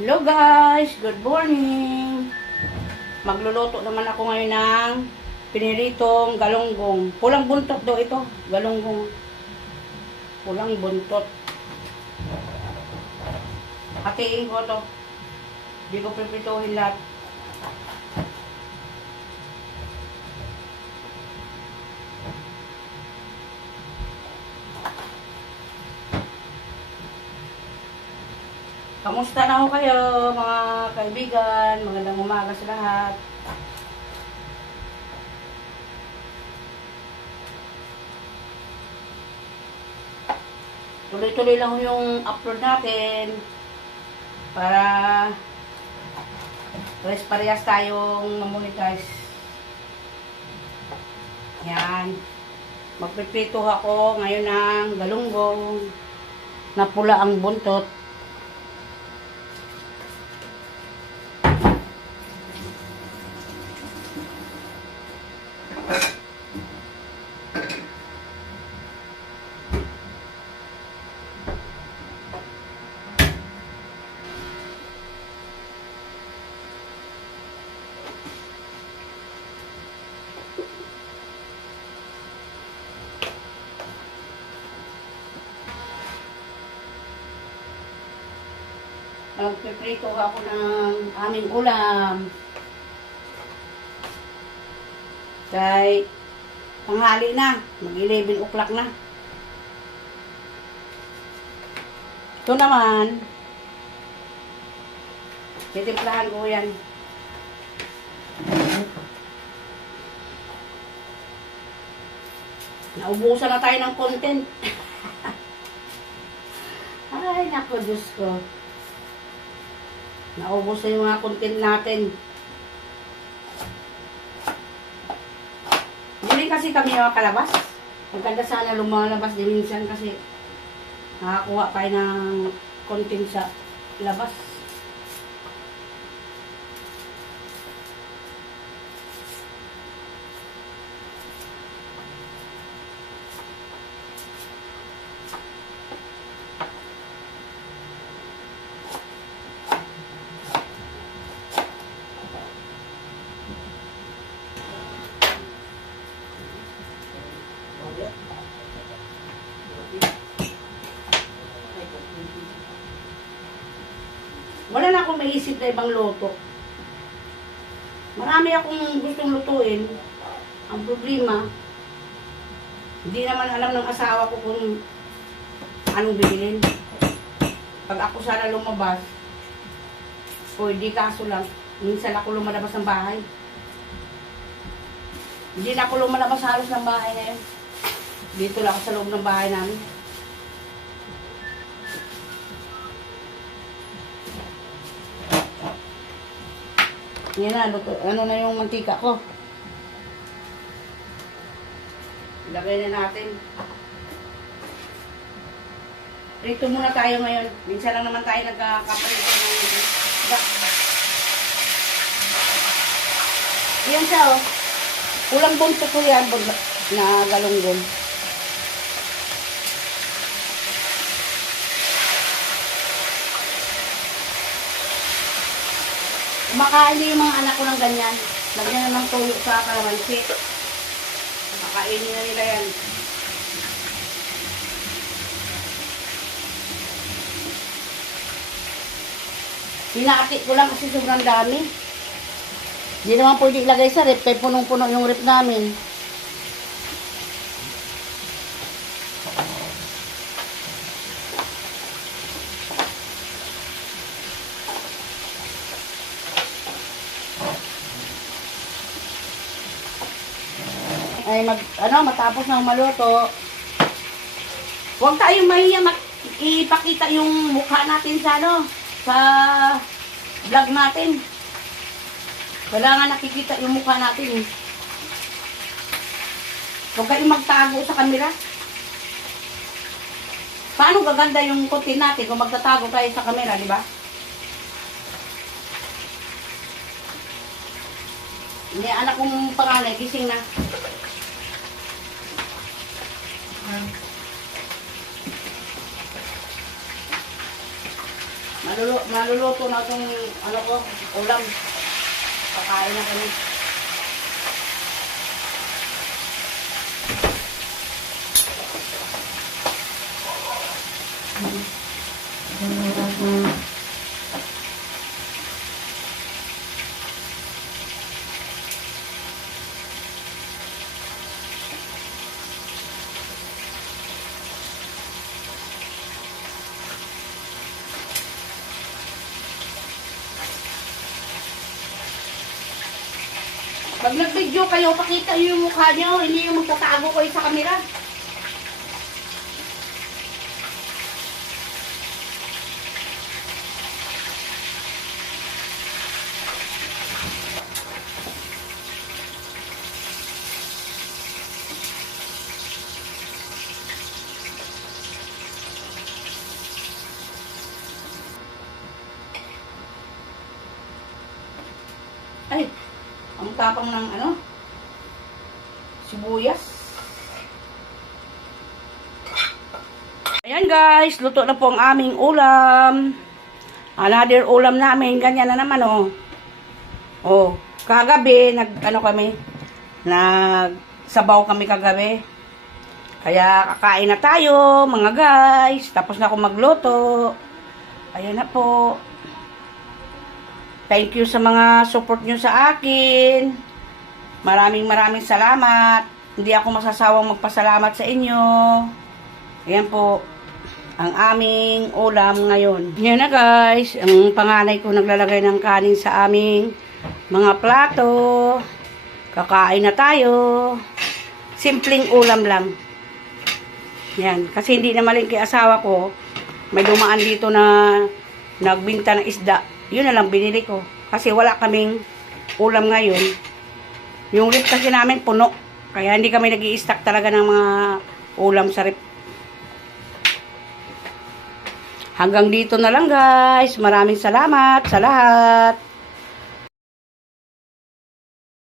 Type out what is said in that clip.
Hello guys, good morning. Magluluto naman ako ngayon ng piniritong galunggong. Pulang buntot daw ito, galunggong. Pulang buntot. Hatiin ko to. Hindi ko pipituhin lahat. Kamusta na ho kayo, mga kaibigan? Magandang umaga sa lahat. Tuloy-tuloy lang yung upload natin para Pares parehas tayong mamonetize. Yan. Magpiprito ako ngayon ng galunggong na pula ang buntot. Magpiprito ako ng aming ulam. Kay tanghali na, mag 11 o'clock na. Ito naman, titimplahan ko yan. Naubusan na tayo ng content. Ay, naku, Diyos ko. Naubos na yung mga content natin. Hindi kasi kami yung kalabas. Maganda sana lumalabas din minsan kasi nakakuha tayo ng content sa labas. Wala na akong maisip na ibang luto. Marami akong gustong lutuin. Ang problema, hindi naman alam ng asawa ko kung anong bibilin. Pag ako sana lumabas, pwede kaso lang, minsan ako lumalabas ng bahay. Hindi na ako lumalabas halos ng bahay na yun. Dito lang ako sa loob ng bahay namin. Yan na, luto, ano na yung mantika ko. Ilagay na natin. Rito muna tayo ngayon. Minsan lang naman tayo nagkakaparito ng isda. Yan siya oh. Kulang buntot ko yan na galunggong. Kumakain din yung mga anak ko ng ganyan. Lagyan na ng tuyo sa kalamansi. Kumakainin na nila yan. Hinati ko lang kasi sobrang dami. Hindi naman pwede ilagay sa rep, kaya punong-puno yung rep namin. Ay mag ano matapos na maluto. Huwag tayong mahiya mak- ipakita yung mukha natin sa ano sa vlog natin. Kailangan nakikita yung mukha natin. Huwag kayong magtago sa camera paano gaganda yung content natin kung magtatago tayo sa camera di ba? Hindi anak kong panganay gising na Malo Malulu maluluto na itong ano ko, ulam. Kakain na kami. Pag nag-video kayo, pakita yung mukha niyo, hindi yung magtatago kayo sa camera. Ay, ang tapang ng ano? Sibuyas. Ayan guys, luto na po ang aming ulam. Another ulam namin, ganyan na naman oh. Oh, kagabi, nag, ano kami, nag, sabaw kami kagabi. Kaya kakain na tayo, mga guys. Tapos na ako magluto. Ayan na po. Thank you sa mga support nyo sa akin. Maraming maraming salamat. Hindi ako masasawang magpasalamat sa inyo. Ayan po ang aming ulam ngayon. Yan na guys, ang panganay ko naglalagay ng kanin sa aming mga plato. Kakain na tayo. Simpleng ulam lang. Yan, kasi hindi na malingki asawa ko. May dumaan dito na nagbinta ng isda. Yun na lang binili ko. Kasi wala kaming ulam ngayon. Yung rip kasi namin puno. Kaya hindi kami nag stock talaga ng mga ulam sa rip. Hanggang dito na lang guys. Maraming salamat sa lahat.